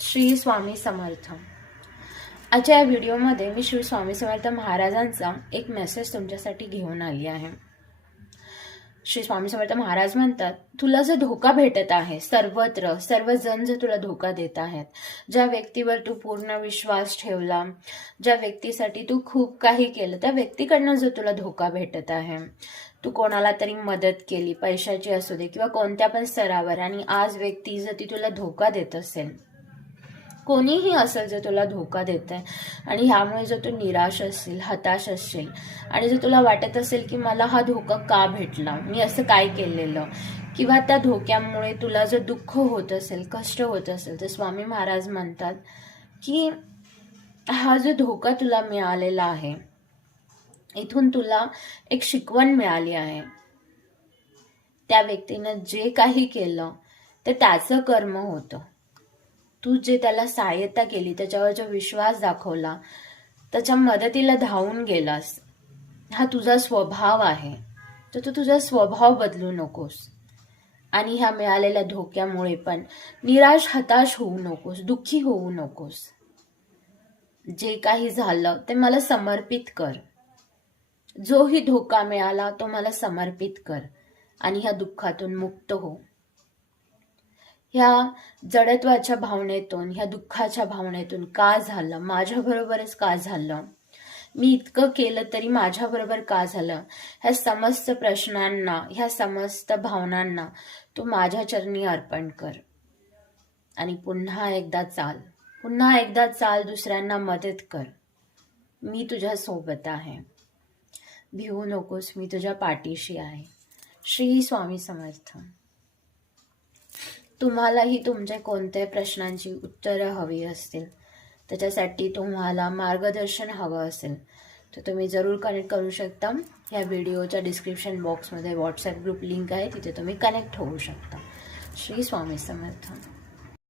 श्री स्वामी समर्थ। आजच्या या व्हिडिओमध्ये मी श्री स्वामी समर्थ महाराजांचा एक मेसेज तुमच्यासाठी घेऊन आली आहे। श्री स्वामी समर्थ महाराज म्हणतात, तुला जो धोका भेटत आहे सर्वत्र, सर्वजण जो तुला धोका देत आहेत, ज्या व्यक्तीवर तू पूर्ण विश्वास ठेवला, ज्या व्यक्तीसाठी तू खूप काही केलं, त्या व्यक्तीकडनं जो तुला धोका भेटत आहे, तू कोणाला तरी मदत केली, पैशाची असू दे किंवा कोणत्या पण स्तरावर, आणि आज व्यक्ती जर ती तुला धोका देत असेल, कोणीही असेल जो तुला धोका देत आहे, आणि ह्यामुळे जर तू निराश असशील, हताश असशील, आणि जर तुला वाटत असेल की मला हा धोका का भेटला, मी असं काय केलेलं, किंवा त्या धोक्यामुळे तुला जर दुःख होत असेल, कष्ट होत असेल, तर स्वामी महाराज म्हणतात की हा जो धोका तुला मिळालेला आहे, इथून तुला एक शिकवण मिळाली आहे। त्या व्यक्तीनं जे काही केलं ते त्याचं कर्म होतं। तू जे त्याला सहाय्यता केली, त्याच्यावर जो विश्वास दाखवला, त्याच्या मदतीला धावून गेलास, हा तुझा स्वभाव आहे, तर तू तुझा स्वभाव बदलू नकोस। आणि ह्या मिळालेल्या धोक्यामुळे पण निराश, हताश होऊ नकोस, दुःखी होऊ नकोस। जे काही झालं ते मला समर्पित कर। जोही धोका मिळाला तो मला समर्पित कर, आणि ह्या दुःखातून मुक्त हो। ह्या जडत्वाच्या भावनेतून, ह्या दुःखाच्या भावनेतून का झालं, माझ्याबरोबरच का झालं, मी इतकं केलं तरी माझ्याबरोबर का झालं, ह्या समस्त प्रश्नांना, ह्या समस्त भावनांना तू माझ्या चरणी अर्पण कर, आणि पुन्हा एकदा चाल, दुसऱ्यांना मदत कर। मी तुझ्या सोबत आहे, भिवू नकोस, मी तुझ्या पाठीशी आहे। श्री स्वामी समर्थ। तुम्हालाही तुमच्या कोणत्याही प्रश्नांची उत्तरं हवी असतील, त्याच्यासाठी तुम्हाला मार्गदर्शन हवं असेल, तर तुम्ही जरूर कनेक्ट करू शकता। या व्हिडिओच्या डिस्क्रिप्शन बॉक्समध्ये व्हॉट्सॲप ग्रुप लिंक आहे, तिथे तुम्ही कनेक्ट होऊ शकता। श्री स्वामी समर्थ।